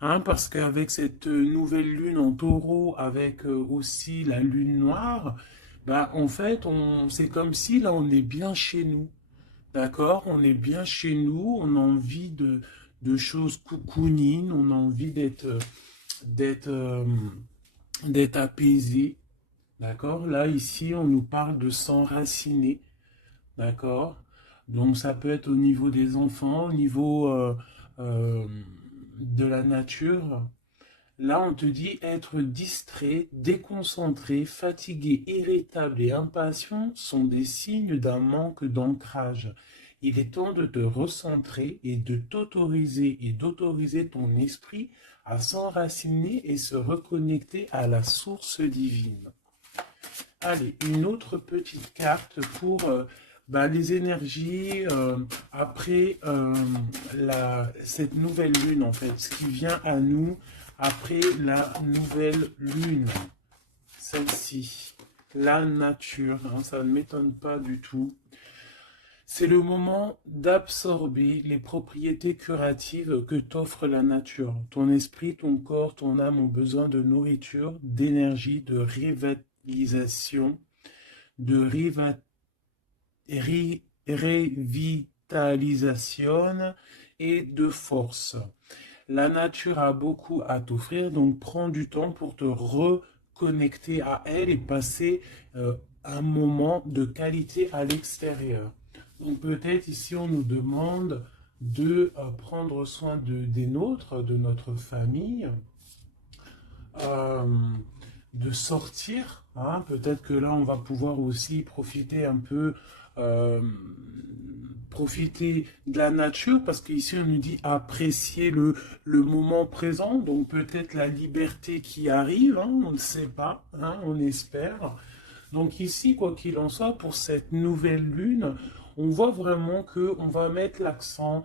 Hein, parce qu'avec cette nouvelle lune en taureau, avec aussi la lune noire, bah, en fait, c'est comme si là, on est bien chez nous. D'accord? On est bien chez nous, on a envie de choses cocooning, on a envie d'être, euh, d'être apaisé. D'accord? Là, ici, on nous parle de s'enraciner. D'accord? Donc, ça peut être au niveau des enfants, au niveau euh, de la nature. Là, on te dit être distrait, déconcentré, fatigué, irritable et impatient sont des signes d'un manque d'ancrage. Il est temps de te recentrer et de t'autoriser et d'autoriser ton esprit à s'enraciner et se reconnecter à la source divine. Allez, une autre petite carte pour bah, les énergies après cette nouvelle lune, en fait, ce qui vient à nous après la nouvelle lune, celle-ci, la nature, hein, ça ne m'étonne pas du tout. C'est le moment d'absorber les propriétés curatives que t'offre la nature. Ton esprit, ton corps, ton âme ont besoin de nourriture, d'énergie, de revitalisation, révitalisation et de force. La nature a beaucoup à t'offrir, donc prends du temps pour te reconnecter à elle et passer un moment de qualité à l'extérieur. Donc peut-être ici on nous demande de prendre soin des nôtres, de notre famille, euh, de sortir. Hein. Peut-être que là, on va pouvoir aussi profiter un peu, euh, profiter de la nature, parce qu'ici, on nous dit apprécier le moment présent. Donc peut-être la liberté qui arrive, hein, on ne sait pas, hein, on espère. Donc ici, quoi qu'il en soit, pour cette nouvelle lune, on voit vraiment que on va mettre l'accent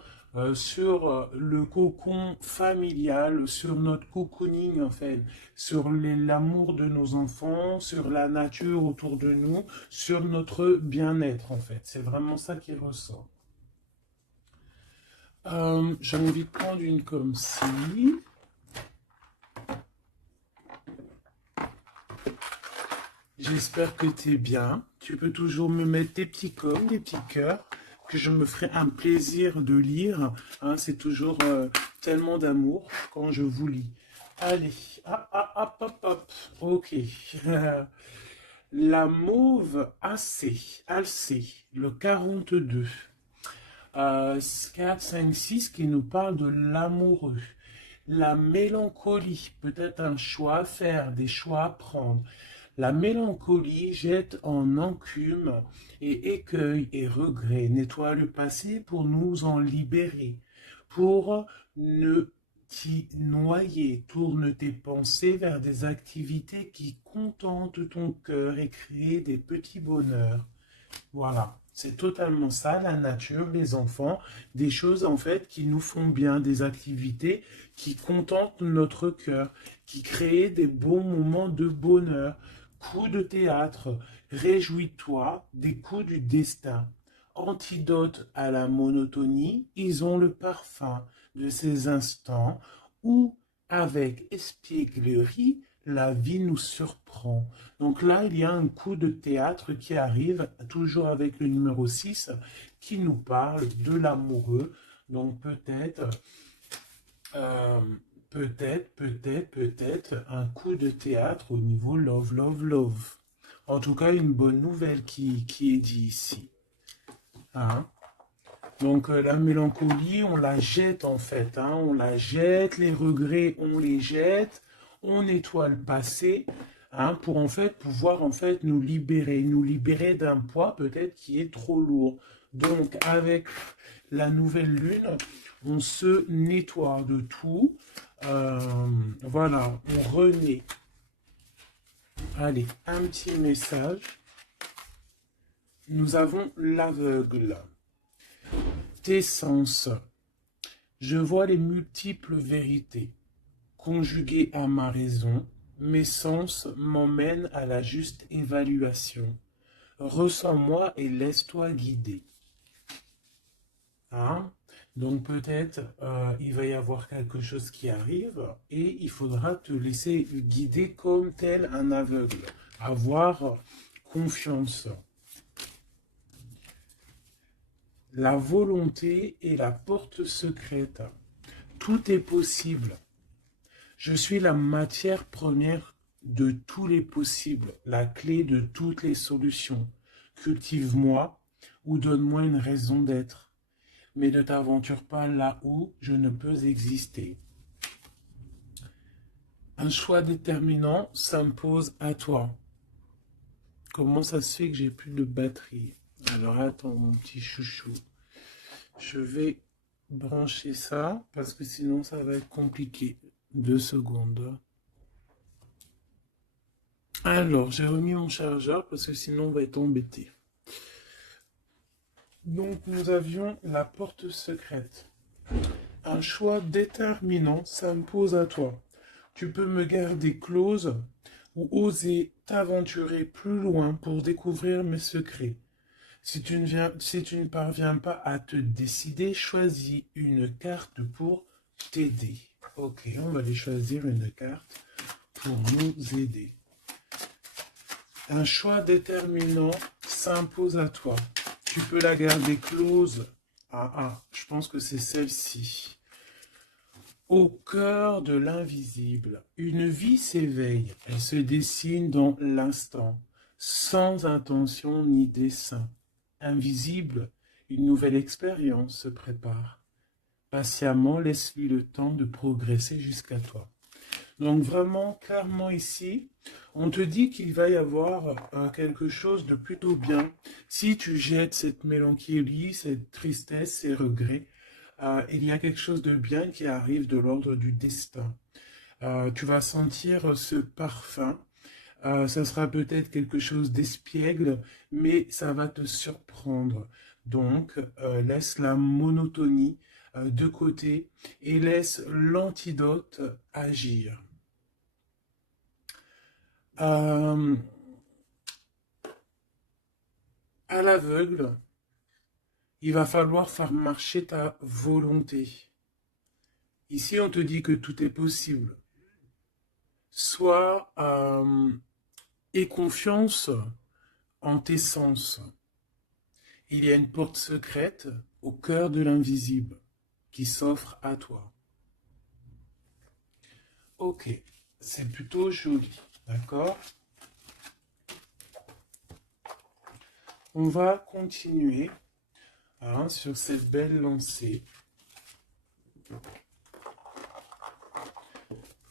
sur le cocon familial, sur notre cocooning en fait, sur l'amour de nos enfants, sur la nature autour de nous, sur notre bien-être en fait. C'est vraiment ça qui ressort. J'ai envie de prendre une comme ci. J'espère que tu es bien. Tu peux toujours me mettre des petits coms, des petits cœurs, que je me ferai un plaisir de lire. Hein, c'est toujours tellement d'amour quand je vous lis. Allez, hop, hop, hop. Ok. La mauve Alcée, le 42. 4, 5, 6 qui nous parle de l'amoureux. La mélancolie, peut-être un choix à faire, des choix à prendre. La mélancolie jette en encume et écueil et regret, nettoie le passé pour nous en libérer, pour ne t'y noyer, tourne tes pensées vers des activités qui contentent ton cœur et créent des petits bonheurs. Voilà, c'est totalement ça, la nature, les enfants, des choses en fait qui nous font bien, des activités qui contentent notre cœur, qui créent des bons moments de bonheur. Coups de théâtre, réjouis-toi des coups du destin. Antidote à la monotonie, ils ont le parfum de ces instants où, avec espièglerie, la vie nous surprend. Donc là, il y a un coup de théâtre qui arrive, toujours avec le numéro 6, qui nous parle de l'amoureux. Donc euh, peut-être un coup de théâtre au niveau love, love, love. En tout cas, une bonne nouvelle qui est dit ici. Hein. Donc la mélancolie, on la jette en fait. Hein. On la jette, les regrets, on les jette. On nettoie le passé, hein, pour en fait pouvoir en fait nous libérer d'un poids peut-être qui est trop lourd. Donc avec la nouvelle lune, on se nettoie de tout. Euh, voilà, on renaît. Allez, un petit message. Nous avons l'aveugle. Tes sens. Je vois les multiples vérités. Conjuguées à ma raison, mes sens m'emmènent à la juste évaluation. Ressens-moi et laisse-toi guider. Hein? Donc peut-être il va y avoir quelque chose qui arrive et il faudra te laisser guider comme tel un aveugle. Avoir confiance. La volonté est la porte secrète. Tout est possible. Je suis la matière première de tous les possibles, la clé de toutes les solutions. Cultive-moi ou donne-moi une raison d'être, mais ne t'aventure pas là où je ne peux exister. Un choix déterminant s'impose à toi. Comment ça se fait que j'ai plus de batterie? Alors attends mon petit chouchou. Je vais brancher ça parce que sinon ça va être compliqué. 2 secondes. Alors, j'ai remis mon chargeur parce que sinon on va être embêté. Donc, nous avions la porte secrète. Un choix déterminant s'impose à toi. Tu peux me garder close ou oser t'aventurer plus loin pour découvrir mes secrets. Si tu ne parviens pas à te décider, choisis une carte pour t'aider. Ok, on va aller choisir une carte pour nous aider. Un choix déterminant s'impose à toi. Tu peux la garder close. Je pense que c'est celle-ci. Au cœur de l'invisible, une vie s'éveille. Elle se dessine dans l'instant, sans intention ni dessein. Invisible, une nouvelle expérience se prépare. Patiemment, laisse-lui le temps de progresser jusqu'à toi. Donc vraiment, clairement ici, on te dit qu'il va y avoir quelque chose de plutôt bien. Si tu jettes cette mélancolie, cette tristesse, ces regrets, il y a quelque chose de bien qui arrive de l'ordre du destin. Tu vas sentir ce parfum. Ça sera peut-être quelque chose d'espiègle, mais ça va te surprendre. Donc, laisse la monotonie de côté et laisse l'antidote agir. À l'aveugle, il va falloir faire marcher ta volonté. Ici, on te dit que tout est possible. Sois aie confiance en tes sens. Il y a une porte secrète au cœur de l'invisible qui s'offre à toi. Ok, c'est plutôt joli, d'accord? On va continuer sur cette belle lancée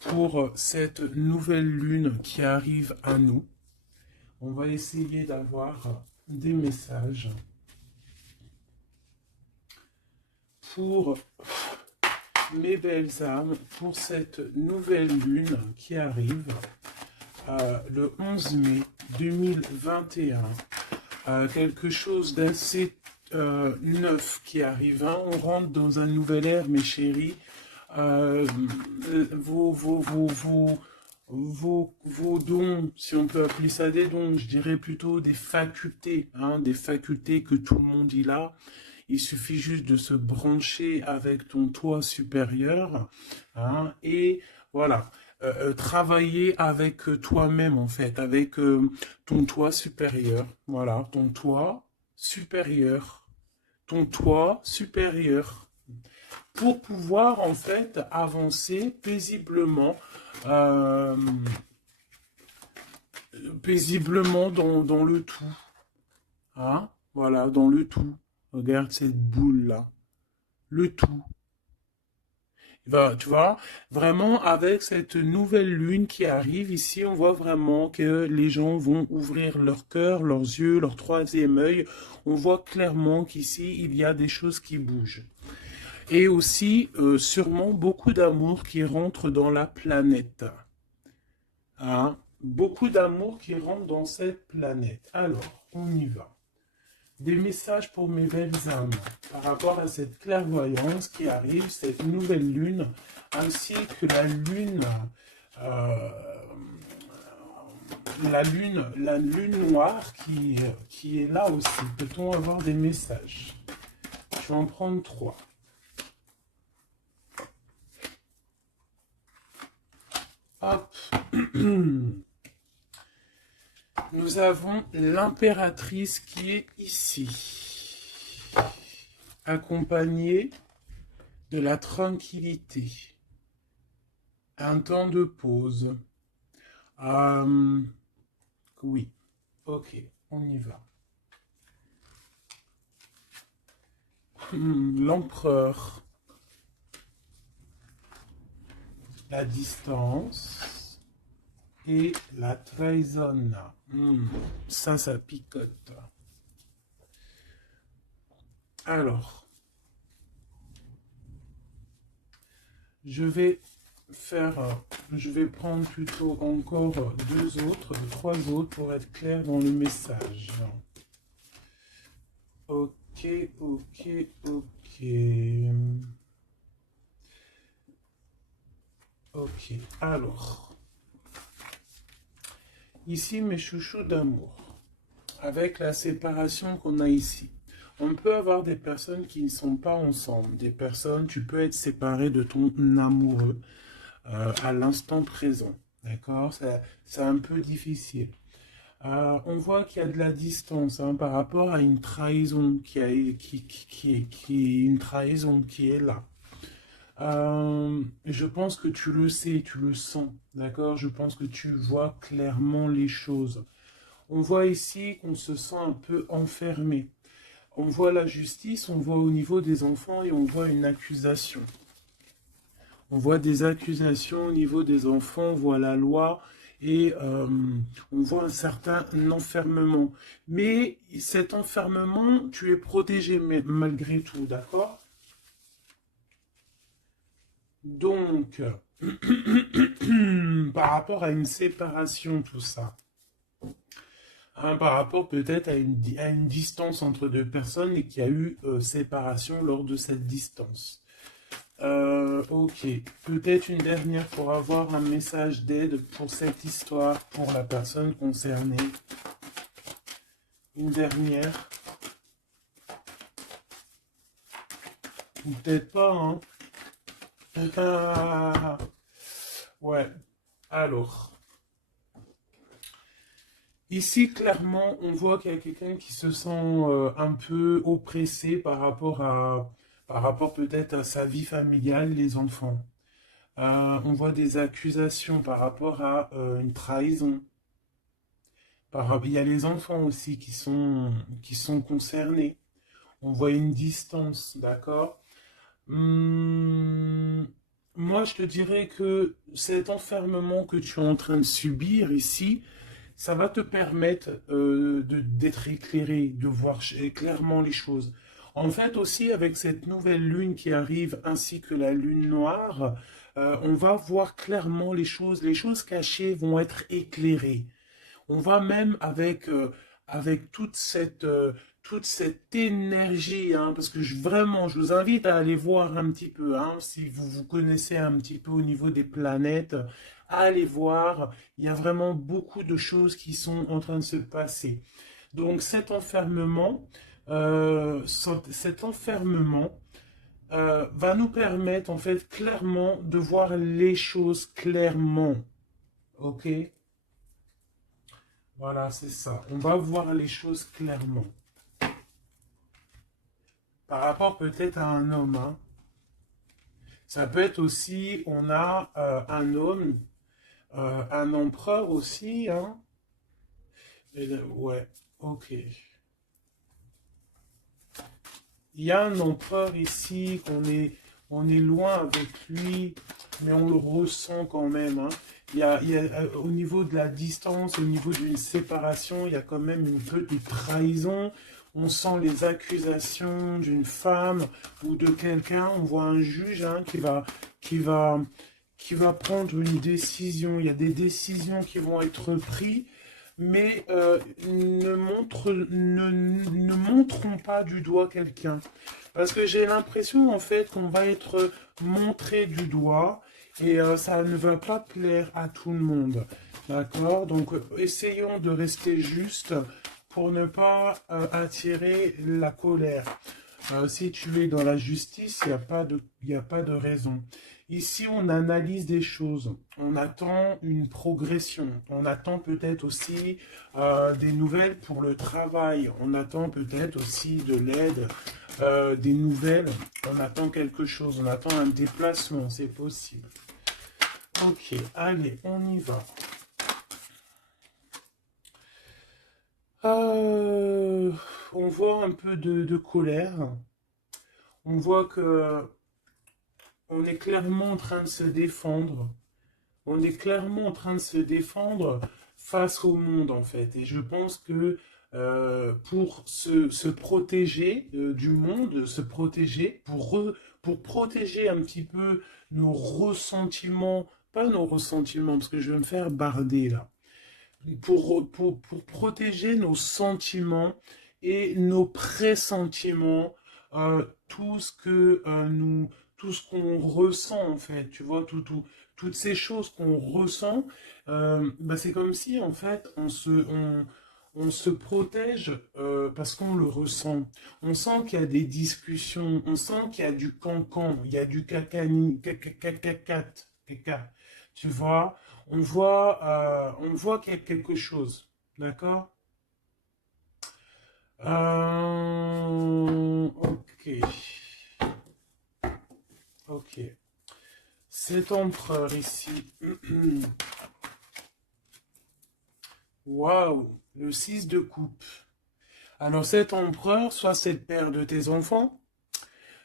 pour cette nouvelle lune qui arrive à nous. On va essayer d'avoir des messages pour mes belles âmes, pour cette nouvelle lune qui arrive le 11 mai 2021. Quelque chose d'assez neuf qui arrive. On rentre dans un nouvel ère, mes chéris. Vos dons, si on peut appeler ça des dons, je dirais plutôt des facultés, des facultés que tout le monde y a. Il suffit juste de se brancher avec ton toi supérieur et voilà, travailler avec toi-même en fait, avec ton toi supérieur. Voilà, ton toi supérieur. Ton toi supérieur. Pour pouvoir en fait avancer paisiblement, paisiblement dans le tout. Voilà, dans le tout. Regarde cette boule-là. Le tout. Tu vois, vraiment, avec cette nouvelle lune qui arrive ici, on voit vraiment que les gens vont ouvrir leur cœur, leurs yeux, leur troisième œil. On voit clairement qu'ici, il y a des choses qui bougent. Et aussi, sûrement, beaucoup d'amour qui rentre dans la planète. Beaucoup d'amour qui rentre dans cette planète. Alors, on y va. Des messages pour mes belles âmes par rapport à cette clairvoyance qui arrive, cette nouvelle lune, ainsi que la lune noire qui est là aussi. Peut-on avoir des messages? Je vais en prendre 3. Hop. Nous avons l'impératrice qui est ici, accompagnée de la tranquillité, un temps de pause. Oui, ok, on y va. L'empereur, la distance et la trahison. Ça picote. Alors, je vais prendre plutôt encore trois autres pour être clair dans le message. Ok, ok, ok. Ok, alors. Ici, mes chouchous d'amour. Avec la séparation qu'on a ici. On peut avoir des personnes qui ne sont pas ensemble. Des personnes, tu peux être séparé de ton amoureux à l'instant présent. D'accord? C'est un peu difficile. On voit qu'il y a de la distance par rapport à une trahison qui est une trahison qui est là. Je pense que tu le sais, tu le sens, d'accord? Je pense que tu vois clairement les choses. On voit ici qu'on se sent un peu enfermé. On voit la justice, on voit au niveau des enfants et on voit une accusation. On voit des accusations au niveau des enfants, on voit la loi et on voit un certain enfermement. Mais cet enfermement, tu es protégé malgré tout, d'accord? Donc, par rapport à une séparation, tout ça, par rapport peut-être à une distance entre deux personnes et qu'il y a eu séparation lors de cette distance. Ok, peut-être une dernière pour avoir un message d'aide pour cette histoire, pour la personne concernée. Une dernière. Ou peut-être pas, hein. Ouais, alors. Ici, clairement, on voit qu'il y a quelqu'un qui se sent un peu oppressé par rapport peut-être à sa vie familiale, les enfants. On voit des accusations par rapport à une trahison. Il y a les enfants aussi qui sont concernés. On voit une distance, d'accord? Moi, je te dirais que cet enfermement que tu es en train de subir ici, ça va te permettre d'être éclairé, de voir clairement les choses. En fait, aussi, avec cette nouvelle lune qui arrive, ainsi que la lune noire, on va voir clairement les choses cachées vont être éclairées. On va même avec toute cette énergie, parce que vraiment, je vous invite à aller voir un petit peu, si vous vous connaissez un petit peu au niveau des planètes, allez voir, il y a vraiment beaucoup de choses qui sont en train de se passer. Donc cet enfermement va nous permettre en fait clairement de voir les choses clairement. Ok? Voilà, c'est ça. On va voir les choses clairement. Par rapport peut-être à un homme. Ça peut être aussi, on a un homme, un empereur aussi. Ouais, ok. Il y a un empereur ici, on est loin avec lui, mais on le ressent quand même. Au niveau de la distance, au niveau d'une séparation, il y a quand même une peu de trahison. On sent les accusations d'une femme ou de quelqu'un. On voit un juge qui va, qui va prendre une décision. Il y a des décisions qui vont être prises, mais ne montrons pas du doigt quelqu'un. Parce que j'ai l'impression en fait qu'on va être montré du doigt et ça ne va pas plaire à tout le monde. D'accord? Donc essayons de rester juste pour ne pas attirer la colère. Si tu es dans la justice, il n'y a pas de raison. Ici, on analyse des choses, on attend une progression, on attend peut-être aussi des nouvelles pour le travail, on attend peut-être aussi de l'aide, des nouvelles, on attend quelque chose, on attend un déplacement, c'est possible. Ok, allez, on y va. Euh, on voit un peu de colère, on voit que on est clairement en train de se défendre. On est clairement en train de se défendre face au monde, en fait. Et je pense que pour se protéger du monde, se protéger, pour protéger un petit peu nos ressentiments, pas nos ressentiments, parce que je vais me faire barder là, pour protéger nos sentiments et nos pressentiments, tout ce que tout ce qu'on ressent en fait, tu vois, toutes ces choses qu'on ressent, bah, c'est comme si en fait on se protège parce qu'on le ressent. On sent qu'il y a des discussions, on sent qu'il y a du cancan, il y a du cacani, caca, tu vois. On voit qu'il y a quelque chose, d'accord? Ok, ok. Cet empereur ici, waouh, le 6 de coupe. Alors cet empereur, soit c'est le père de tes enfants,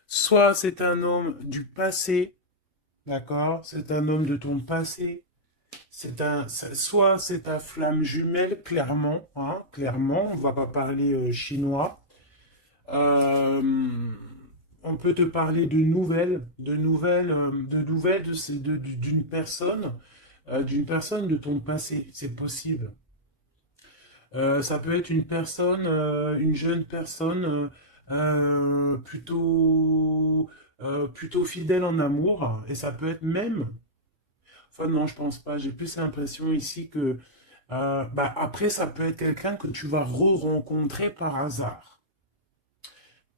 soit c'est un homme du passé, d'accord? C'est un homme de ton passé. Soit c'est ta flamme jumelle, clairement, hein, clairement, on va pas parler chinois. Euh, on peut te parler de nouvelles d'une personne de ton passé, c'est possible. Ça peut être une personne, une jeune personne plutôt fidèle en amour, et ça peut être même. Enfin non, je pense pas. J'ai plus l'impression ici que bah, après ça peut être quelqu'un que tu vas re-rencontrer par hasard.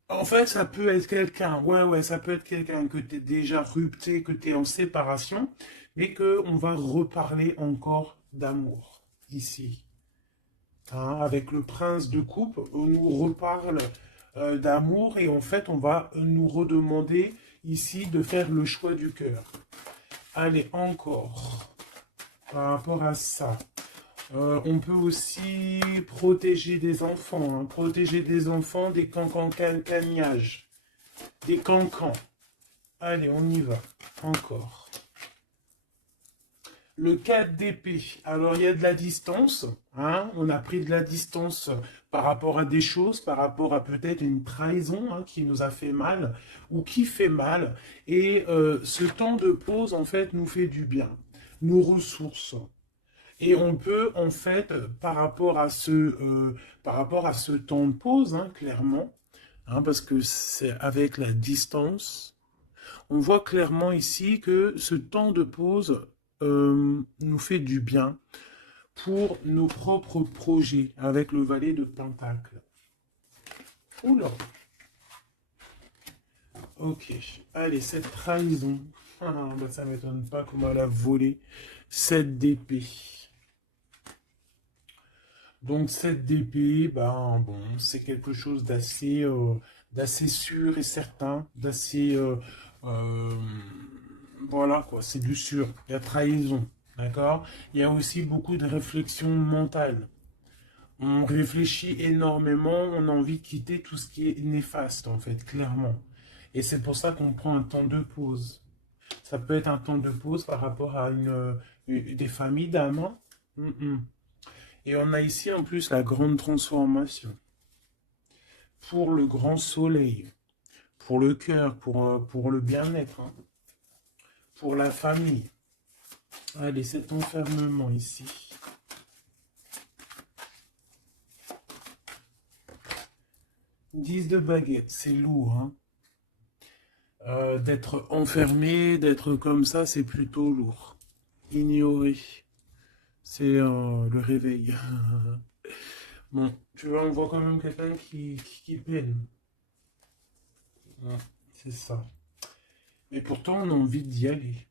En fait, ça peut être quelqu'un, ouais, ça peut être quelqu'un que tu es déjà rupté, que tu es en séparation, mais que on va reparler encore d'amour ici. Hein, avec le prince de coupe, on nous reparle d'amour et en fait, on va nous redemander ici de faire le choix du cœur. Allez, encore, par rapport à ça. On peut aussi protéger des enfants, hein, protéger des enfants des cancans-cagnages, des cancans. Allez, on y va. Encore. Le 4 d'épée. Alors, il y a de la distance. Hein, on a pris de la distance par rapport à des choses, par rapport à peut-être une trahison hein, qui nous a fait mal ou qui fait mal. Et ce temps de pause, en fait, nous fait du bien, nous ressource. Et on peut, en fait, par rapport à ce temps de pause, hein, clairement, hein, parce que c'est avec la distance, on voit clairement ici que ce temps de pause nous fait du bien pour nos propres projets avec le valet de Pentacle. Oula, ok. Allez, cette trahison. Ah, bah, ça m'étonne pas comment elle a volé cette d'épée. Donc cette DP, ben bon, c'est quelque chose d'assez sûr et certain, d'assez euh, voilà quoi, c'est du sûr. Il y a trahison, d'accord? Il y a aussi beaucoup de réflexion mentale. On réfléchit énormément, on a envie de quitter tout ce qui est néfaste en fait, clairement. Et c'est pour ça qu'on prend un temps de pause. Ça peut être un temps de pause par rapport à des familles d'âmes. Hein. Et on a ici en plus la grande transformation pour le grand soleil, pour le cœur, pour le bien-être, hein, pour la famille. Allez, cet enfermement ici. 10 de baguette, c'est lourd. Hein. D'être enfermé, d'être comme ça, c'est plutôt lourd. Ignoré, c'est le réveil. Bon, tu vois, on voit quand même quelqu'un qui peine. Ouais, c'est ça. mais pourtant on a envie d'y aller.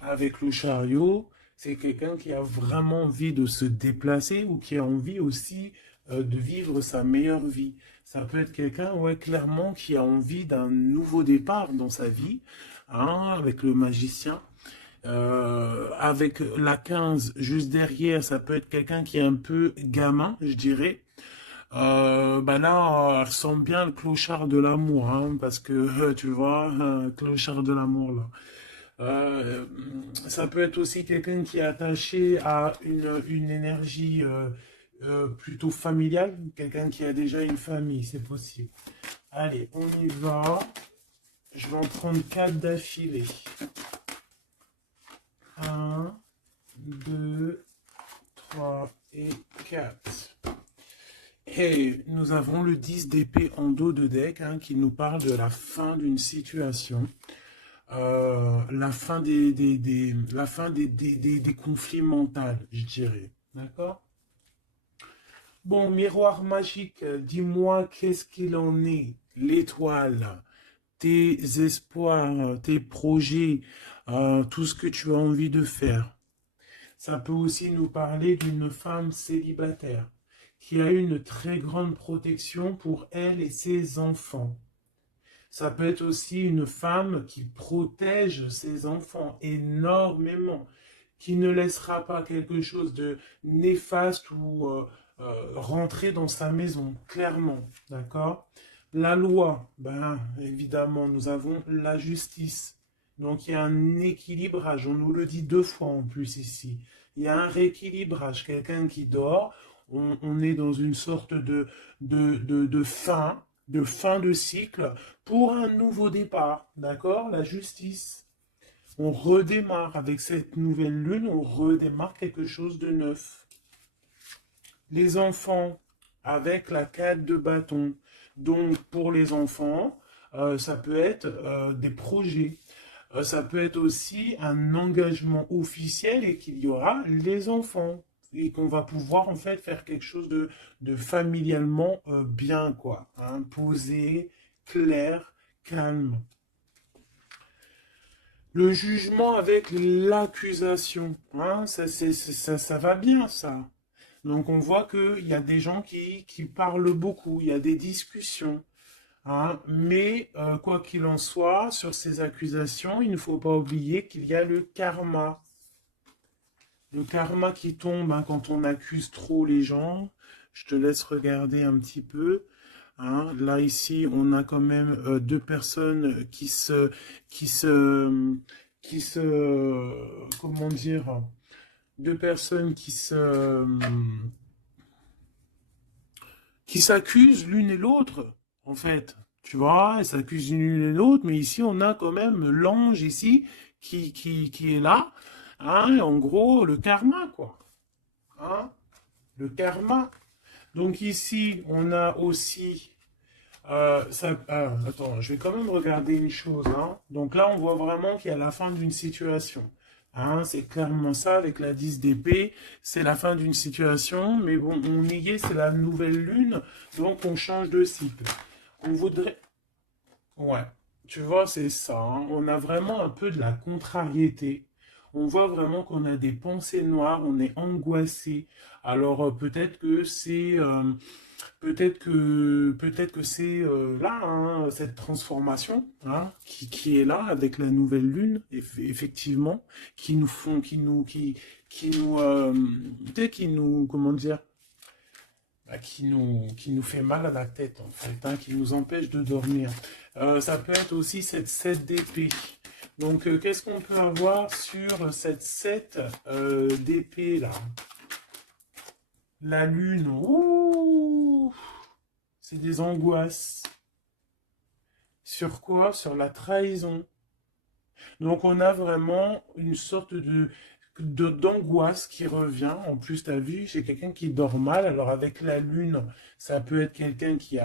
Avec le chariot, c'est quelqu'un qui a vraiment envie de se déplacer ou qui a envie aussi de vivre sa meilleure vie. Ça peut être quelqu'un, ouais, clairement, qui a envie d'un nouveau départ dans sa vie, hein, avec le magicien. Avec la 15 juste derrière, ça peut être quelqu'un qui est un peu gamin, je dirais. Bah là, elle ressemble bien le clochard de l'amour, hein, parce que tu vois, clochard de l'amour là. Euh, Ça peut être aussi quelqu'un qui est attaché à une énergie plutôt familiale, quelqu'un qui a déjà une famille, c'est possible. Allez, on y va. Je vais en prendre 4 d'affilée. Un, 2, 3 et 4. Et nous avons le 10 d'épée en dos de deck, hein, qui nous parle de la fin d'une situation. La fin la fin des conflits mentaux, je dirais. D'accord? Bon, miroir magique, dis-moi qu'est-ce qu'il en est? L'étoile, tes espoirs, tes projets, tout ce que tu as envie de faire. Ça peut aussi nous parler d'une femme célibataire qui a une très grande protection pour elle et ses enfants. Ça peut être aussi une femme qui protège ses enfants énormément, qui ne laissera pas quelque chose de néfaste ou rentrer dans sa maison, clairement, d'accord? La loi, ben évidemment, nous avons la justice. Donc il y a un équilibrage, on nous le dit 2 fois en plus ici. Il y a un rééquilibrage, quelqu'un qui dort, on est dans une sorte de fin de cycle pour un nouveau départ, d'accord? La justice. On redémarre avec cette nouvelle lune, on redémarre quelque chose de neuf. Les enfants, avec la 4 de bâton. Donc, pour les enfants, ça peut être des projets. Ça peut être aussi un engagement officiel et qu'il y aura les enfants. Et qu'on va pouvoir en fait faire quelque chose de familialement bien, quoi. Hein, posé, clair, calme. Le jugement avec l'accusation, hein, ça va bien, ça. Donc on voit qu'il y a des gens qui parlent beaucoup, il y a des discussions. Hein, mais quoi qu'il en soit, sur ces accusations, il ne faut pas oublier qu'il y a le karma. Le karma qui tombe, hein, quand on accuse trop les gens. Je te laisse regarder un petit peu. Hein. Là, ici, on a quand même 2 personnes qui se, comment dire, 2 personnes qui s'accusent l'une et l'autre, en fait. Tu vois, elles s'accusent l'une et l'autre, mais ici, on a quand même l'ange ici qui est là. Hein, en gros, le karma, quoi. Hein, le karma. Donc ici, on a aussi... attends, je vais quand même regarder une chose. Hein. Donc là, on voit vraiment qu'il y a la fin d'une situation. Hein, c'est clairement ça avec la 10 d'épée. C'est la fin d'une situation. Mais bon, on y est, c'est la nouvelle lune. Donc on change de cycle. On voudrait... Ouais, tu vois, c'est ça. Hein. On a vraiment un peu de la contrariété. On voit vraiment qu'on a des pensées noires, on est angoissé. Alors peut-être que c'est peut-être que c'est là, hein, cette transformation, hein, qui est là avec la nouvelle lune, effectivement, qui nous font, qui nous, peut-être qui nous, comment dire, bah, qui nous fait mal à la tête, en fait, hein, qui nous empêche de dormir. Ça peut être aussi cette 7 d'épée. Donc, qu'est-ce qu'on peut avoir sur cette 7 d'épée, là? La lune, ouh, c'est des angoisses. Sur quoi? Sur la trahison. Donc, on a vraiment une sorte d'angoisse qui revient. En plus, tu as vu, c'est quelqu'un qui dort mal. Alors, avec la lune, ça peut être quelqu'un qui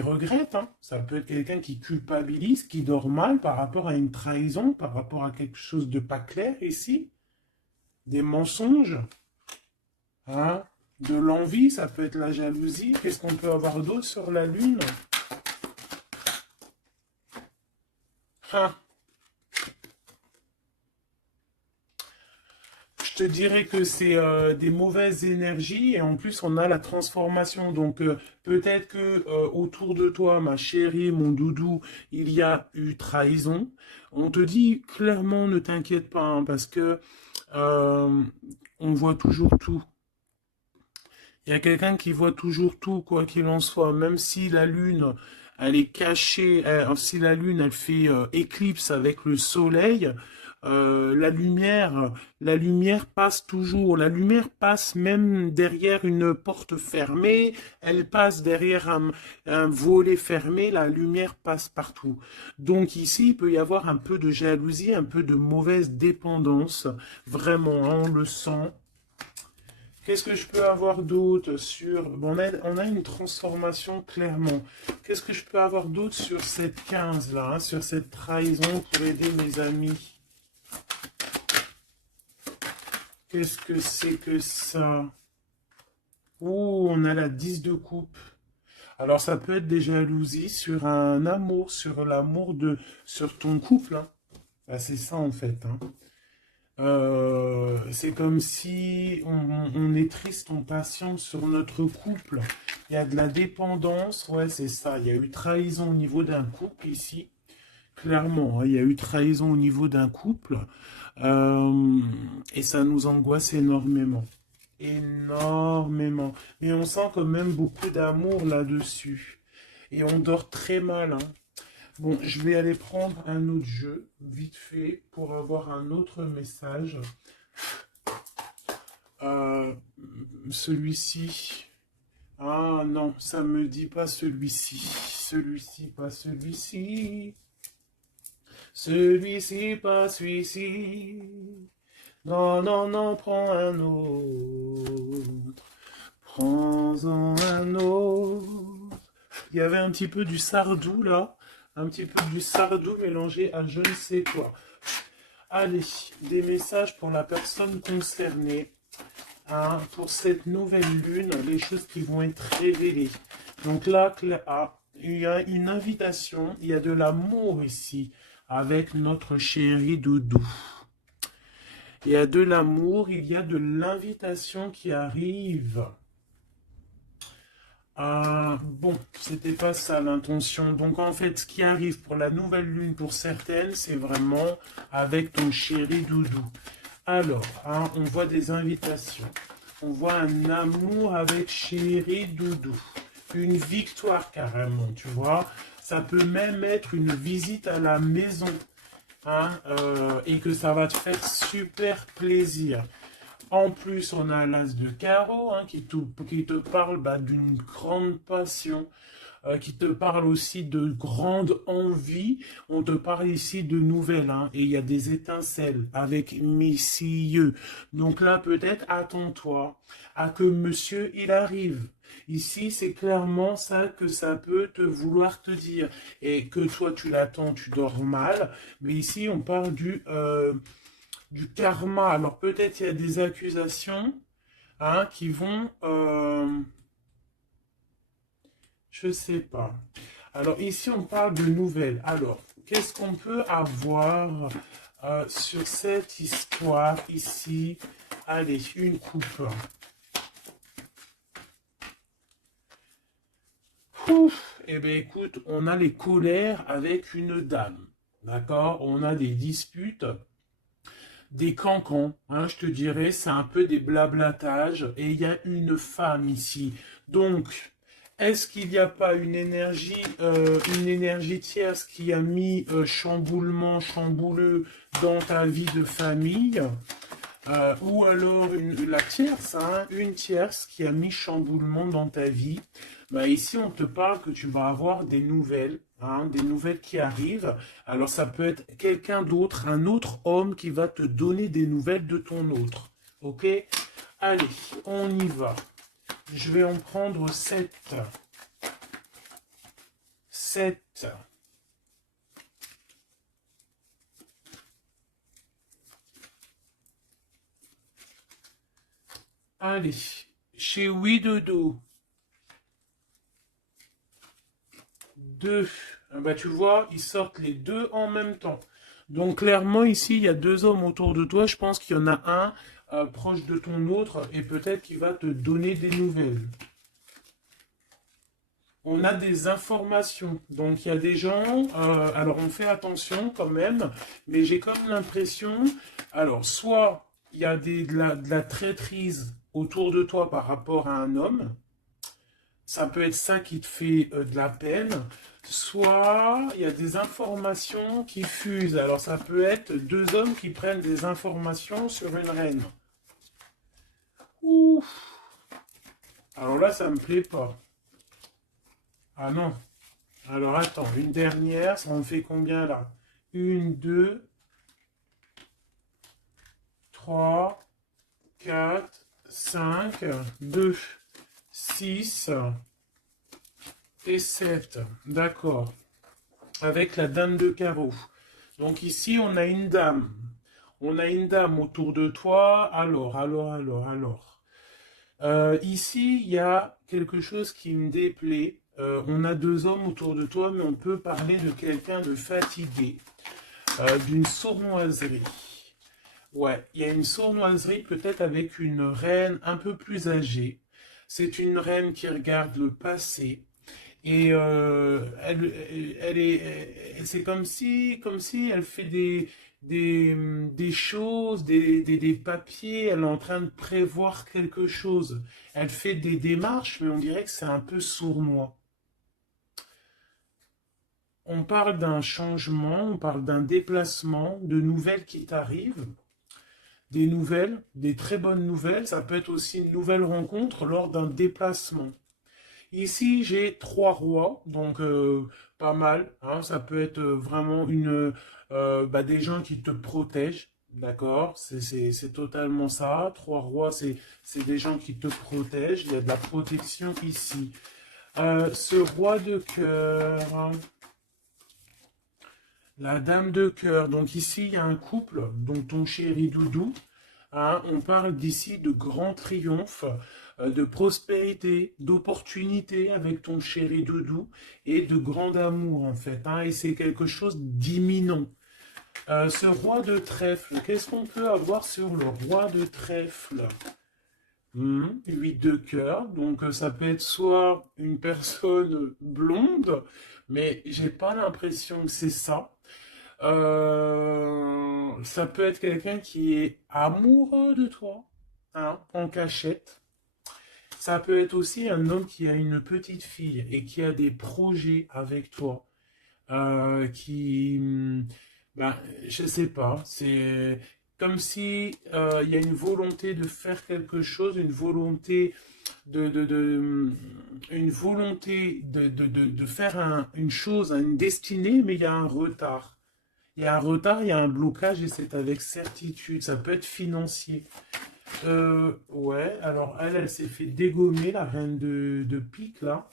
regrette. Hein. Ça peut être quelqu'un qui culpabilise, qui dort mal par rapport à une trahison, par rapport à quelque chose de pas clair ici. Des mensonges. Hein. De l'envie, ça peut être la jalousie. Qu'est-ce qu'on peut avoir d'autre sur la lune? Ah, je te dirais que c'est des mauvaises énergies et en plus on a la transformation. Donc peut-être que autour de toi, ma chérie, mon doudou, il y a eu trahison. On te dit clairement ne t'inquiète pas hein, parce que euh, on voit toujours tout. Il y a quelqu'un qui voit toujours tout, quoi qu'il en soit, même si la lune, elle est cachée, si la lune, elle fait éclipse avec le soleil, la lumière passe toujours. La lumière passe même derrière une porte fermée, elle passe derrière un volet fermé, la lumière passe partout. Donc ici, il peut y avoir un peu de jalousie, un peu de mauvaise dépendance. Vraiment, hein, on le sent. Qu'est-ce que je peux avoir d'autre sur... Bon, on a une transformation clairement. Qu'est-ce que je peux avoir d'autre sur cette 15 là, hein, sur cette trahison pour aider mes amis? Qu'est-ce que c'est que ça? Ouh, on a la 10 de coupe. Alors ça peut être des jalousies sur un amour, sur l'amour de... sur ton couple. Hein. Ah, c'est ça en fait. Hein. C'est comme si on est triste, on patiente sur notre couple. Il y a de la dépendance, ouais, c'est ça. Il y a eu trahison au niveau d'un couple ici, clairement. Hein, il y a eu trahison au niveau d'un couple. Euh, et ça nous angoisse énormément. Énormément. Mais on sent quand même beaucoup d'amour là-dessus. Et on dort très mal, hein. Bon, je vais aller prendre un autre jeu, vite fait, pour avoir un autre message. Euh, celui-ci. Ah non, ça me dit pas celui-ci. Celui-ci, pas celui-ci. Celui-ci, pas celui-ci. Non, non, non, prends un autre. Prends-en un autre. Il y avait un petit peu du Sardou là. Un petit peu du Sardou mélangé à je ne sais quoi. Allez, des messages pour la personne concernée. Hein, pour cette nouvelle lune, les choses qui vont être révélées. Donc là, il y a une invitation, il y a de l'amour ici avec notre chéri Doudou. Il y a de l'amour, il y a de l'invitation qui arrive. Bon, c'était pas ça l'intention. Donc en fait, ce qui arrive pour la nouvelle lune pour certaines, c'est vraiment avec ton chéri Doudou. Alors, hein, on voit des invitations. On voit un amour avec chéri Doudou. Une victoire carrément, tu vois. Ça peut même être une visite à la maison. Hein, et que ça va te faire super plaisir. En plus, on a l'as de carreau hein, qui te parle bah, d'une grande passion, qui te parle aussi de grande envie. On te parle ici de nouvelles, hein, et il y a des étincelles avec messieurs. Donc là, peut-être attends-toi à que monsieur, il arrive. Ici, c'est clairement ça que ça peut te vouloir te dire. Et que toi, tu l'attends, tu dors mal. Mais ici, on parle du karma. Alors peut-être il y a des accusations hein, qui vont... je sais pas. Alors ici on parle de nouvelles. Alors qu'est-ce qu'on peut avoir sur cette histoire ici? Allez, une coupe. Ouf, eh bien écoute, on a les colères avec une dame. D'accord? On a des disputes des cancans, hein, je te dirais, c'est un peu des blablatages, et il y a une femme ici. Donc, est-ce qu'il n'y a pas une énergie tierce qui a mis chamboulement, chambouleux dans ta vie de famille, ou alors la tierce, hein, une tierce qui a mis chamboulement dans ta vie. Bah, ici, on te parle que tu vas avoir des nouvelles, hein, des nouvelles qui arrivent. Alors, ça peut être quelqu'un d'autre, un autre homme qui va te donner des nouvelles de ton autre. Ok? Allez, on y va. Je vais en prendre 7. 7. Allez, chez Oui Dodo. 2. Bah, tu vois, ils sortent les deux en même temps. Donc clairement, ici, il y a deux hommes autour de toi. Je pense qu'il y en a un proche de ton autre et peut-être qu'il va te donner des nouvelles. On a des informations. Donc il y a des gens, alors on fait attention quand même, mais j'ai comme l'impression, alors soit il y a de la traîtrise autour de toi par rapport à un homme, ça peut être ça qui te fait de la peine, soit il y a des informations qui fusent. Alors ça peut être deux hommes qui prennent des informations sur une reine. Ouf. Alors là, ça me plaît pas. Ah non. Alors attends, une dernière, ça en fait combien là? Une, deux, trois, quatre, cinq, deux, six et sept. D'accord. Avec la dame de carreau. Donc ici, on a une dame. On a une dame autour de toi. Alors. Ici, il y a quelque chose qui me déplaît. On a deux hommes autour de toi, mais on peut parler de quelqu'un de fatigué, d'une sournoiserie. Ouais, il y a une sournoiserie peut-être avec une reine un peu plus âgée. C'est une reine qui regarde le passé. Et c'est comme si elle fait des choses, des papiers, elle est en train de prévoir quelque chose. Elle fait des démarches, mais on dirait que c'est un peu sournois. On parle d'un changement, on parle d'un déplacement, de nouvelles qui t'arrivent, des nouvelles, des très bonnes nouvelles. Ça peut être aussi une nouvelle rencontre lors d'un déplacement. Ici, j'ai trois rois, donc pas mal. Hein, ça peut être vraiment bah, des gens qui te protègent, d'accord? C'est totalement ça. Trois rois, c'est des gens qui te protègent. Il y a de la protection ici. Ce roi de cœur, hein, la dame de cœur. Donc ici, il y a un couple, donc ton chéri Doudou. Hein, on parle d'ici de grand triomphe, de prospérité, d'opportunité avec ton chéri Doudou et de grand amour en fait. Hein, et c'est quelque chose d'imminent. Ce roi de trèfle, qu'est-ce qu'on peut avoir sur le roi de trèfle? 8 de cœur, donc ça peut être soit une personne blonde, mais j'ai pas l'impression que c'est ça. Ça peut être quelqu'un qui est amoureux de toi, hein, en cachette. Ça peut être aussi un homme qui a une petite fille et qui a des projets avec toi. Qui, ben, je sais pas, c'est comme si il y a une volonté de faire quelque chose, une volonté une volonté de faire une chose, une destinée, mais il y a un retard. Il y a un retard, il y a un blocage et c'est avec certitude. Ça peut être financier. Ouais, alors elle s'est fait dégommer, la reine de pique, là.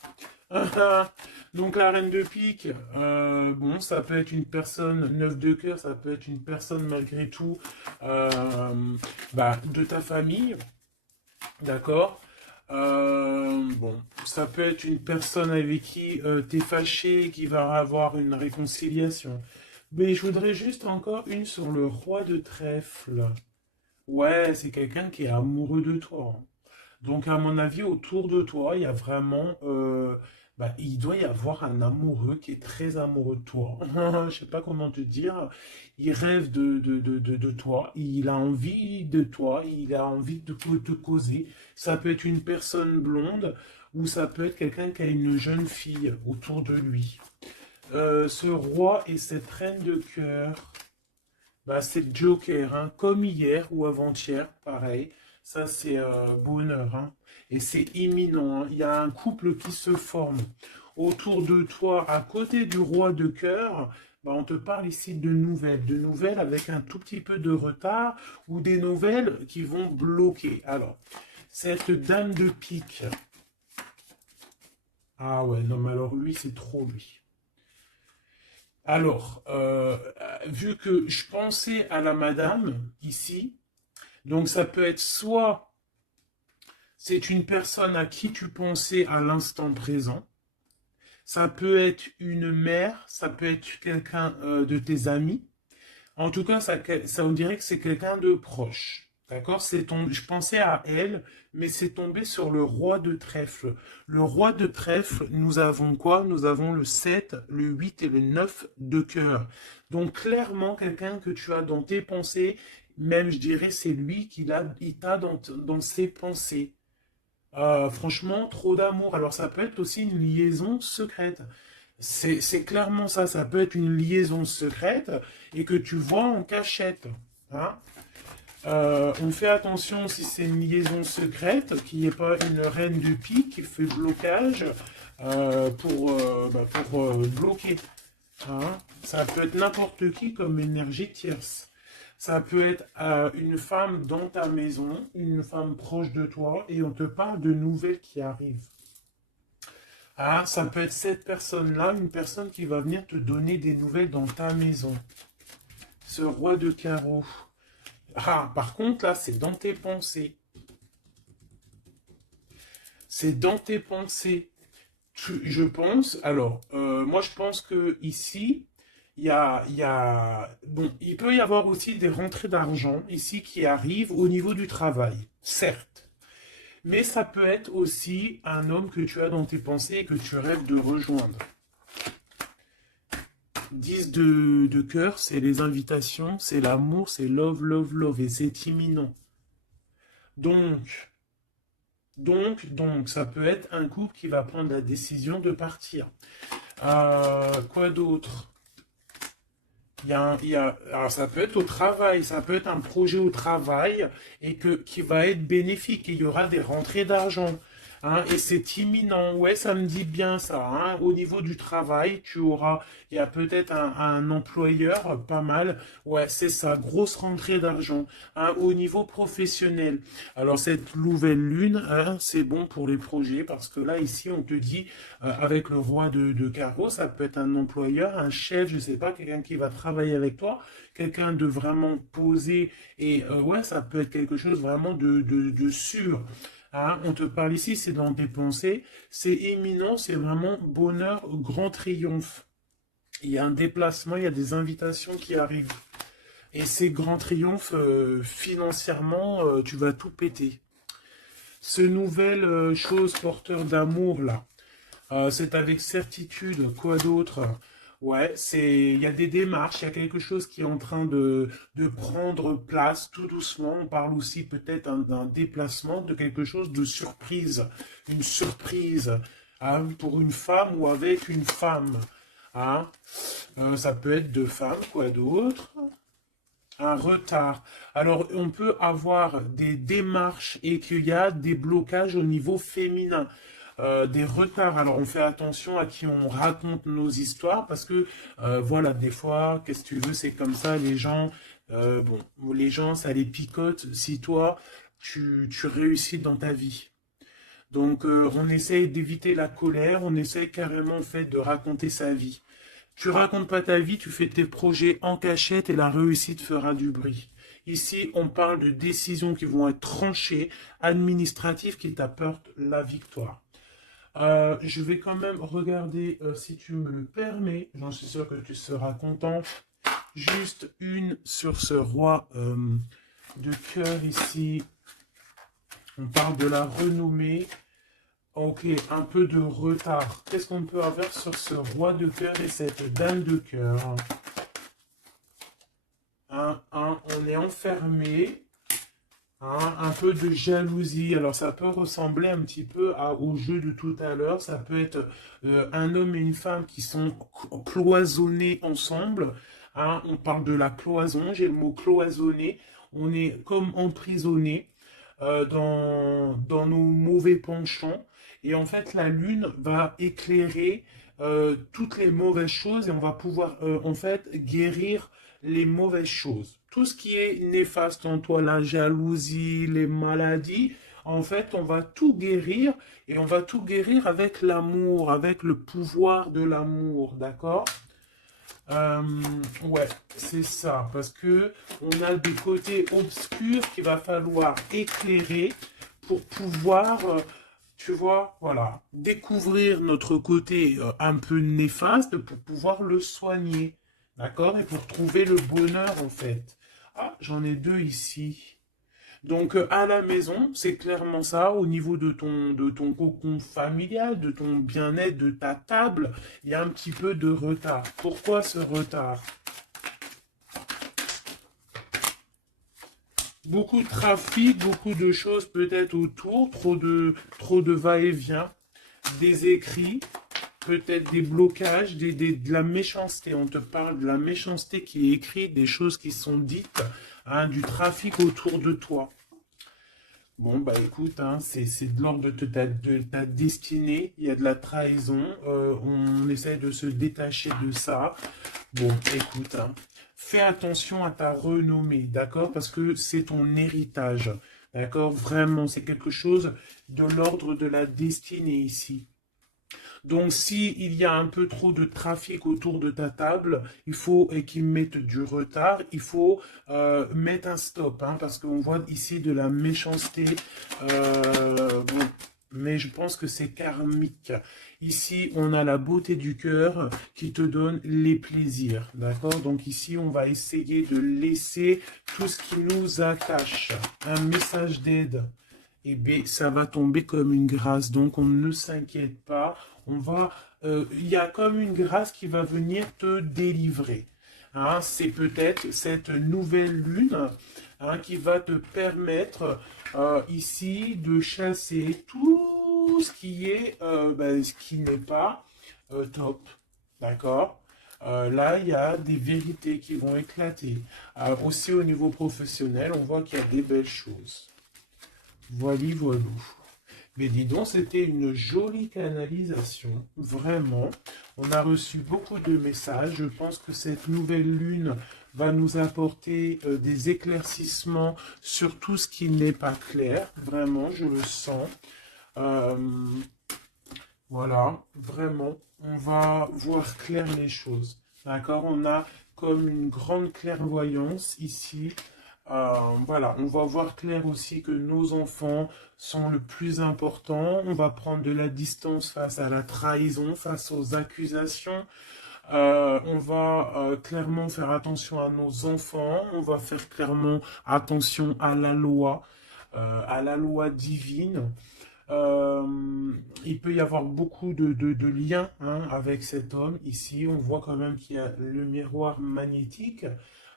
Donc la reine de pique, bon, ça peut être une personne, neuf de cœur, ça peut être une personne malgré tout euh, bah, de ta famille, d'accord? Bon, ça peut être une personne avec qui t'es fâché, qui va avoir une réconciliation. Mais je voudrais juste encore une sur le roi de trèfle. Ouais, c'est quelqu'un qui est amoureux de toi. Hein. Donc, à mon avis, autour de toi, il y a vraiment, bah, il doit y avoir un amoureux qui est très amoureux de toi. Je sais pas comment te dire. Il rêve de toi. Il a envie de toi. Il a envie de te causer. Ça peut être une personne blonde ou ça peut être quelqu'un qui a une jeune fille autour de lui. Ce roi et cette reine de cœur. Bah, c'est le Joker, hein, comme hier ou avant-hier, pareil. Ça, c'est bonheur, hein. Et c'est imminent, hein. Il y a un couple qui se forme autour de toi, à côté du roi de cœur. Bah, on te parle ici de nouvelles avec un tout petit peu de retard ou des nouvelles qui vont bloquer. Alors, cette dame de pique. Ah ouais, non, mais alors lui, c'est trop lui. Alors, vu que je pensais à la madame ici, donc ça peut être soit c'est une personne à qui tu pensais à l'instant présent, Ça peut être une mère, ça peut être quelqu'un de tes amis. En tout cas, ça on dirait que c'est quelqu'un de proche. D'accord? Je pensais à elle, mais c'est tombé sur le roi de trèfle. Le roi de trèfle, nous avons quoi? Nous avons le 7, le 8 et le 9 de cœur. Donc clairement, quelqu'un que tu as dans tes pensées, même je dirais c'est lui il t'a dans ses pensées. Franchement, trop d'amour. Alors ça peut être aussi une liaison secrète. C'est clairement ça, ça peut être une liaison secrète et que tu vois en cachette. Hein. On fait attention si c'est une liaison secrète, qu'il n'y ait pas une reine de pique qui fait blocage pour bloquer. Hein. Ça peut être n'importe qui comme énergie tierce. Ça peut être une femme dans ta maison, une femme proche de toi, et on te parle de nouvelles qui arrivent. Ah, ça peut être cette personne-là, une personne qui va venir te donner des nouvelles dans ta maison. Ce roi de carreau. Ah, par contre, là, c'est dans tes pensées. C'est dans tes pensées. Je pense, alors, moi, je pense que ici, bon, il peut y avoir aussi des rentrées d'argent ici qui arrivent au niveau du travail, certes. Mais ça peut être aussi un homme que tu as dans tes pensées et que tu rêves de rejoindre. 10 de cœur, c'est les invitations, c'est l'amour, c'est love, love, love, et c'est imminent. Donc, ça peut être un couple qui va prendre la décision de partir. Quoi d'autre? Alors ça peut être au travail, ça peut être un projet au travail et qui va être bénéfique. Et il y aura des rentrées d'argent. Hein, et c'est imminent. Ouais, ça me dit bien ça. Hein. Au niveau du travail, il y a peut-être un employeur, pas mal. Ouais, c'est ça, grosse rentrée d'argent. Hein, au niveau professionnel. Alors cette nouvelle lune, hein, c'est bon pour les projets parce que là, ici, on te dit, avec le roi de carreau, ça peut être un employeur, un chef, je sais pas, quelqu'un qui va travailler avec toi, quelqu'un de vraiment posé. Et ouais, ça peut être quelque chose vraiment de sûr. Hein, on te parle ici, c'est dans tes pensées, c'est imminent, c'est vraiment bonheur, grand triomphe. Il y a un déplacement, il y a des invitations qui arrivent. Et ces grands triomphes, financièrement, tu vas tout péter. Ce nouvel chose porteur d'amour, là, c'est avec certitude, quoi d'autre? Ouais, il y a des démarches, il y a quelque chose qui est en train de prendre place tout doucement. On parle aussi peut-être d'un déplacement, de quelque chose de surprise, une surprise hein, pour une femme ou avec une femme. Hein. Ça peut être deux femmes, quoi d'autre? Un retard. Alors, on peut avoir des démarches et qu'il y a des blocages au niveau féminin. Des retards. Alors, on fait attention à qui on raconte nos histoires parce que, voilà, des fois, qu'est-ce que tu veux, c'est comme ça, les gens, les gens, ça les picote si toi, tu réussis dans ta vie. Donc, on essaye d'éviter la colère, on essaye carrément, en fait, de raconter sa vie. Tu racontes pas ta vie, tu fais tes projets en cachette et la réussite fera du bruit. Ici, on parle de décisions qui vont être tranchées, administratives qui t'apportent la victoire. Je vais quand même regarder, si tu me le permets, j'en suis sûr que tu seras content, juste une sur ce roi de cœur ici. On parle de la renommée. Ok, un peu de retard. Qu'est-ce qu'on peut avoir sur ce roi de cœur et cette dame de cœur? On est enfermé. Un peu de jalousie. Alors ça peut ressembler un petit peu au jeu de tout à l'heure. Ça peut être un homme et une femme qui sont cloisonnés ensemble. On parle de la cloison. J'ai le mot cloisonné. On est comme emprisonné dans nos mauvais penchants. Et en fait, la lune va éclairer toutes les mauvaises choses et on va pouvoir en fait guérir les mauvaises choses. Tout ce qui est néfaste en toi, la jalousie, les maladies, en fait, on va tout guérir et on va tout guérir avec l'amour, avec le pouvoir de l'amour, d'accord? Ouais, c'est ça, parce que on a des côtés obscurs qu'il va falloir éclairer pour pouvoir tu vois, voilà, découvrir notre côté un peu néfaste pour pouvoir le soigner, d'accord? Et pour trouver le bonheur, en fait. Ah, j'en ai deux ici. Donc, à la maison, c'est clairement ça, au niveau de ton cocon familial, de ton bien-être, de ta table, il y a un petit peu de retard. Pourquoi ce retard? Beaucoup de trafic, beaucoup de choses peut-être autour, trop de va-et-vient, des écrits, peut-être des blocages, de la méchanceté. On te parle de la méchanceté qui est écrite, des choses qui sont dites, hein, du trafic autour de toi. Bon, bah écoute, hein, c'est de l'ordre de ta destinée, il y a de la trahison, on essaie de se détacher de ça. Bon, écoute, hein, fais attention à ta renommée, d'accord? Parce que c'est ton héritage, d'accord? Vraiment, c'est quelque chose de l'ordre de la destinée ici. Donc, si il y a un peu trop de trafic autour de ta table, il faut et qu'ils mettent du retard, il faut mettre un stop, hein, parce qu'on voit ici de la méchanceté. Bon, mais je pense que c'est karmique. Ici, on a la beauté du cœur qui te donne les plaisirs, d'accord? Donc ici, on va essayer de laisser tout ce qui nous attache. Un message d'aide. Eh bien, ça va tomber comme une grâce. Donc, on ne s'inquiète pas. Il y a comme une grâce qui va venir te délivrer. Hein, c'est peut-être cette nouvelle lune, hein, qui va te permettre ici de chasser tout ce qui est, ce qui n'est pas top. D'accord? Là, il y a des vérités qui vont éclater. Aussi au niveau professionnel, on voit qu'il y a des belles choses. Voilà, voilà. Mais dis donc, c'était une jolie canalisation, vraiment. On a reçu beaucoup de messages. Je pense que cette nouvelle lune va nous apporter des éclaircissements sur tout ce qui n'est pas clair. Vraiment, je le sens. Euh, voilà, vraiment, on va voir clair les choses. D'accord? On a comme une grande clairvoyance ici. Voilà, on va voir clair aussi que nos enfants sont le plus important. On va prendre de la distance face à la trahison, face aux accusations. On va clairement faire attention à nos enfants. On va faire clairement attention à la loi divine. Il peut y avoir beaucoup de liens, hein, avec cet homme. Ici, on voit quand même qu'il y a le miroir magnétique,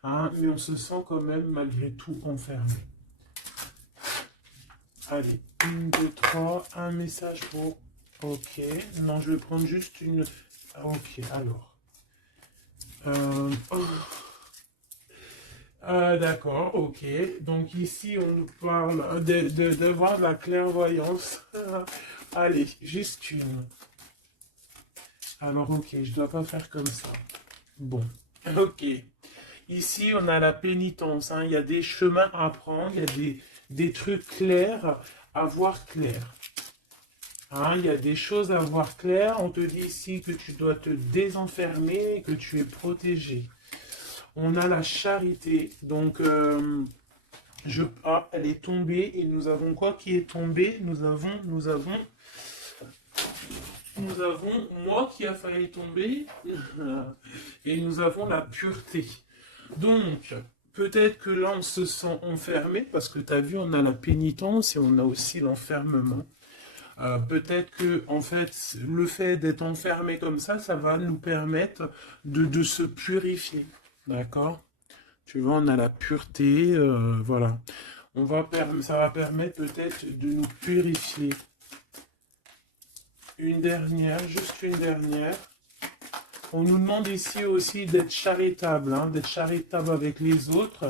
hein, mais on se sent quand même malgré tout enfermé. Allez, une, deux, trois, un message pour... Ok, non, je vais prendre juste une... Ok, alors. Oh. D'accord, ok. Donc ici, on nous parle de voir la clairvoyance. Allez, juste une. Alors, ok, je dois pas faire comme ça. Bon, ok. Ici, on a la pénitence, hein. Il y a des chemins à prendre, il y a des trucs clairs à voir clair. Hein, il y a des choses à voir clair. On te dit ici que tu dois te désenfermer, que tu es protégé. On a la charité, donc elle est tombée et nous avons quoi qui est tombé? Nous avons moi qui a failli tomber et nous avons la pureté. Donc, peut-être que là, on se sent enfermé parce que tu as vu, on a la pénitence et on a aussi l'enfermement. Peut-être que, en fait, le fait d'être enfermé comme ça va nous permettre de se purifier. D'accord? Tu vois, on a la pureté, voilà. Ça va permettre peut-être de nous purifier. Une dernière, juste une dernière. On nous demande ici aussi d'être charitable, hein, d'être charitable avec les autres.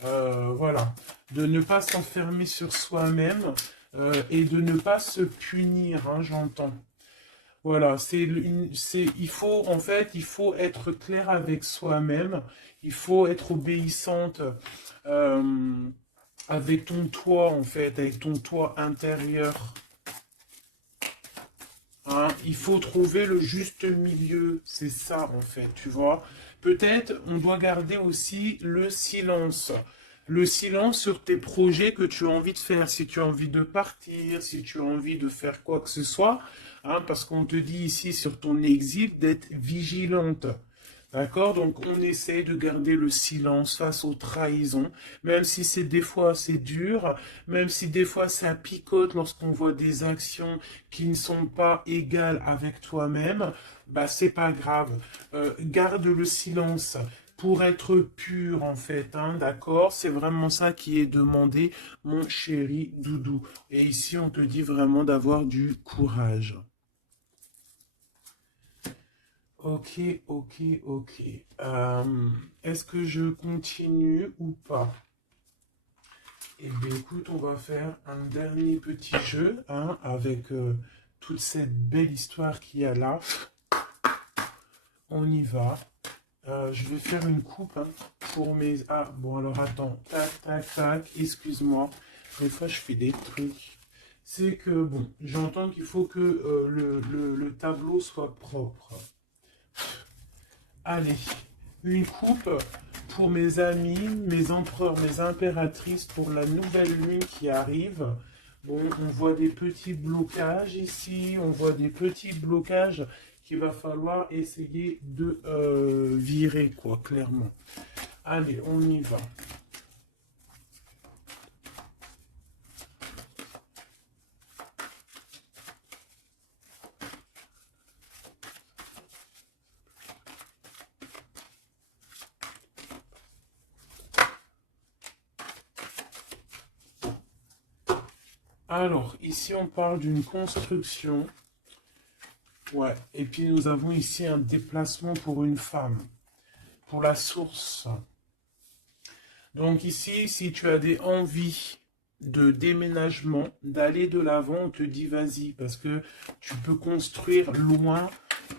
Voilà. De ne pas s'enfermer sur soi-même et de ne pas se punir, hein, j'entends. Voilà, il faut, en fait, il faut être clair avec soi-même, il faut être obéissante avec ton toi, en fait, avec ton toi intérieur. Hein, il faut trouver le juste milieu, c'est ça, en fait, tu vois. Peut-être, on doit garder aussi le silence. le silence sur tes projets que tu as envie de faire, si tu as envie de partir, si tu as envie de faire quoi que ce soit, hein, parce qu'on te dit ici sur ton exil d'être vigilante. D'accord? Donc on essaie de garder le silence face aux trahisons, même si c'est des fois c'est dur, même si des fois ça picote lorsqu'on voit des actions qui ne sont pas égales avec toi-même, bah c'est pas grave. Garde le silence pour être pur en fait, hein, d'accord? C'est vraiment ça qui est demandé, mon chéri doudou. Et ici on te dit vraiment d'avoir du courage. Ok, ok, ok. Est-ce que je continue ou pas? Eh bien, écoute, on va faire un dernier petit jeu, hein, avec toute cette belle histoire qu'il y a là. On y va. Je vais faire une coupe, hein, pour mes... Ah, bon, alors attends. Tac, tac, tac. Excuse-moi. Des fois, je fais des trucs. C'est que, bon, j'entends qu'il faut que le tableau soit propre. Allez, une coupe pour mes amis, mes empereurs, mes impératrices pour la nouvelle lune qui arrive. Bon, on voit des petits blocages ici, on voit des petits blocages qu'il va falloir essayer de virer, quoi, clairement. Allez, on y va. Alors, ici, on parle d'une construction. Ouais, et puis nous avons ici un déplacement pour une femme, pour la source. Donc ici, si tu as des envies de déménagement, d'aller de l'avant, on te dit vas-y, parce que tu peux construire loin.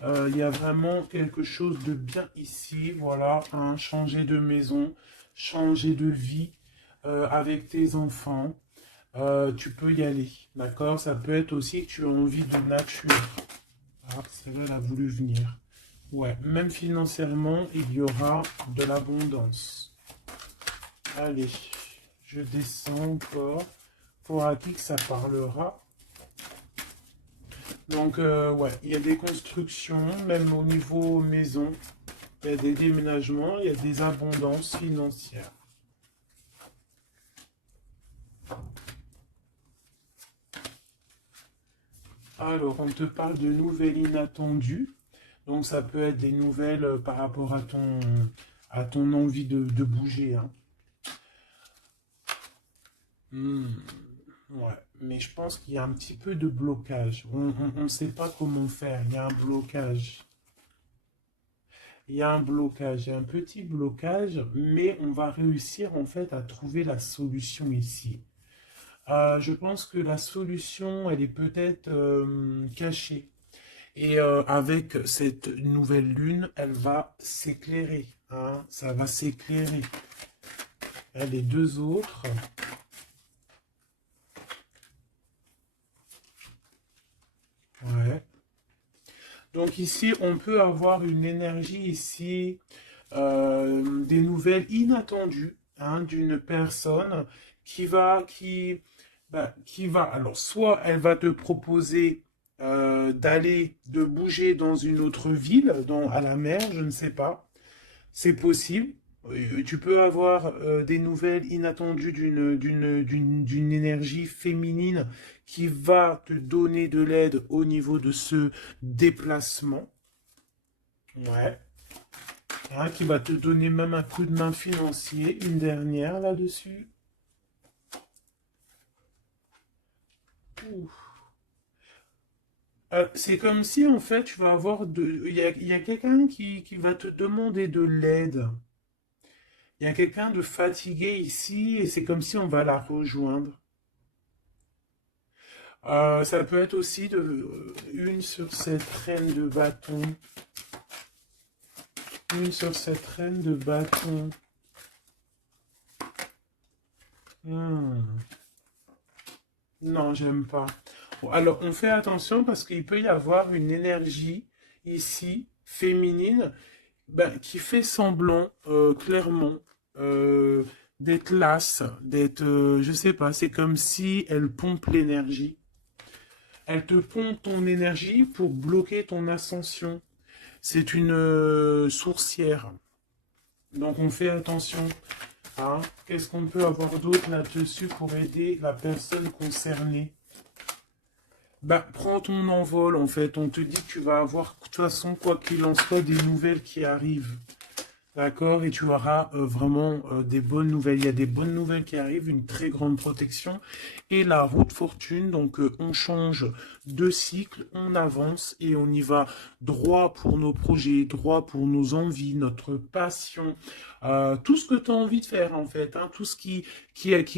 Il y a vraiment quelque chose de bien ici, voilà, hein, changer de maison, changer de vie avec tes enfants. Tu peux y aller, d'accord? Ça peut être aussi que tu as envie de nature. Ah, c'est vrai, elle a voulu venir. Ouais, même financièrement, il y aura de l'abondance. Allez, je descends encore. Pour à qui que ça parlera. Donc, ouais, il y a des constructions, même au niveau maison. Il y a des déménagements, il y a des abondances financières. Alors, on te parle de nouvelles inattendues. Donc, ça peut être des nouvelles par rapport à ton envie de bouger, hein. Ouais, mais je pense qu'il y a un petit peu de blocage. On ne sait pas comment faire. Il y a un blocage. Il y a un blocage, il y a un petit blocage, mais on va réussir en fait à trouver la solution ici. Je pense que la solution, elle est peut-être cachée. Et avec cette nouvelle lune, elle va s'éclairer, hein, ça va s'éclairer. Les deux autres. Ouais. Donc ici, on peut avoir une énergie ici, des nouvelles inattendues, hein, d'une personne qui va, alors soit elle va te proposer de bouger dans une autre ville, à la mer, je ne sais pas, c'est possible. Tu peux avoir des nouvelles inattendues d'une énergie féminine qui va te donner de l'aide au niveau de ce déplacement. Ouais. Hein, qui va te donner même un coup de main financier. Une dernière là-dessus. C'est comme si en fait tu vas avoir il y a quelqu'un qui va te demander de l'aide. Il y a quelqu'un de fatigué ici et c'est comme si on va la rejoindre. Ça peut être aussi une sur cette reine de bâton. Une sur cette reine de bâton. Non, j'aime pas. Bon, alors, on fait attention parce qu'il peut y avoir une énergie ici, féminine, ben, qui fait semblant, clairement, d'être lasse, d'être, je sais pas, c'est comme si elle pompe l'énergie. Elle te pompe ton énergie pour bloquer ton ascension. C'est une sourcière. Donc on fait attention. Hein. Qu'est-ce qu'on peut avoir d'autre là-dessus pour aider la personne concernée? Bah, prends ton envol en fait. On te dit que tu vas avoir, de toute façon, quoi qu'il en soit, des nouvelles qui arrivent. D'accord, et tu auras vraiment des bonnes nouvelles. Il y a des bonnes nouvelles qui arrivent, une très grande protection. Et la roue de fortune, donc on change de cycle, on avance et on y va droit pour nos projets, droit pour nos envies, notre passion, tout ce que tu as envie de faire en fait, hein, tout ce qui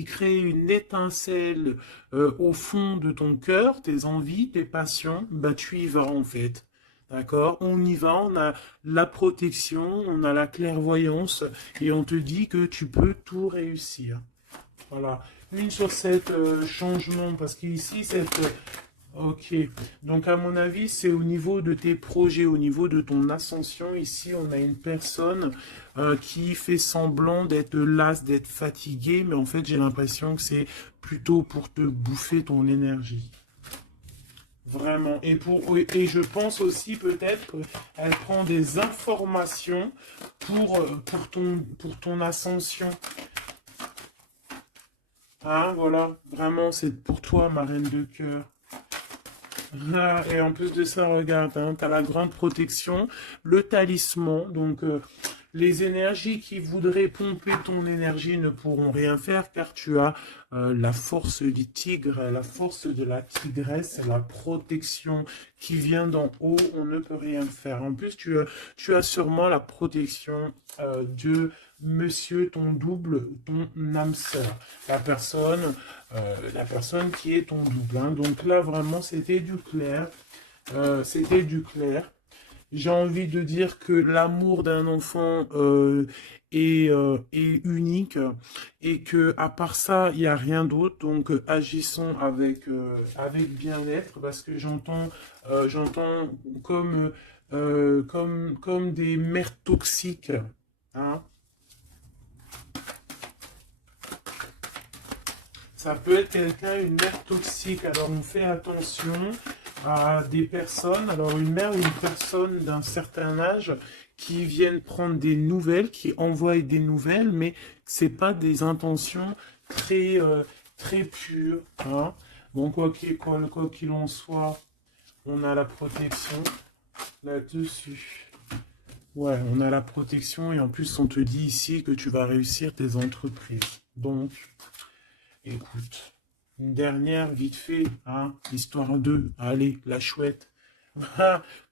crée une étincelle au fond de ton cœur, tes envies, tes passions, bah tu y vas en fait. D'accord? On y va, on a la protection, on a la clairvoyance et on te dit que tu peux tout réussir. Voilà. Une sur cette changement, parce qu'ici, cette... Ok. Donc, à mon avis, c'est au niveau de tes projets, au niveau de ton ascension. Ici, on a une personne qui fait semblant d'être lasse, d'être fatiguée, mais en fait, j'ai l'impression que c'est plutôt pour te bouffer ton énergie. Vraiment. Et je pense aussi peut-être qu'elle prend des informations pour ton ascension. Hein, voilà. Vraiment, c'est pour toi, ma reine de cœur. Ah, et en plus de ça, regarde, hein, tu as la grande protection, le talisman. Donc, les énergies qui voudraient pomper ton énergie ne pourront rien faire car tu as la force du tigre, la force de la tigresse, la protection qui vient d'en haut. On ne peut rien faire. En plus, tu as sûrement la protection de monsieur, ton double, ton âme sœur. La personne qui est ton double. Hein. Donc là, vraiment, c'était du clair. C'était du clair. J'ai envie de dire que l'amour d'un enfant est unique et que à part ça, il n'y a rien d'autre. Donc agissons avec bien-être parce que j'entends comme des mères toxiques. Hein. Ça peut être quelqu'un, une mère toxique. Alors on fait attention à des personnes, alors une mère ou une personne d'un certain âge qui viennent prendre des nouvelles, qui envoient des nouvelles, mais c'est pas des intentions très très pures. Hein. Bon, quoi qu'il en soit, on a la protection là-dessus. Ouais, on a la protection et en plus on te dit ici que tu vas réussir tes entreprises. Donc, écoute, une dernière vite fait, hein, histoire de, allez, la chouette,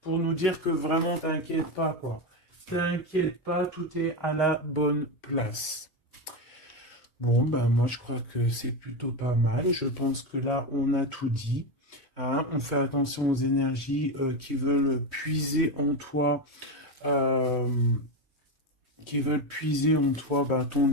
pour nous dire que vraiment t'inquiète pas, quoi. T'inquiète pas, tout est à la bonne place. Bon, ben moi je crois que c'est plutôt pas mal. Je pense que là on a tout dit. Hein. On fait attention aux énergies qui veulent puiser en toi, ben, ton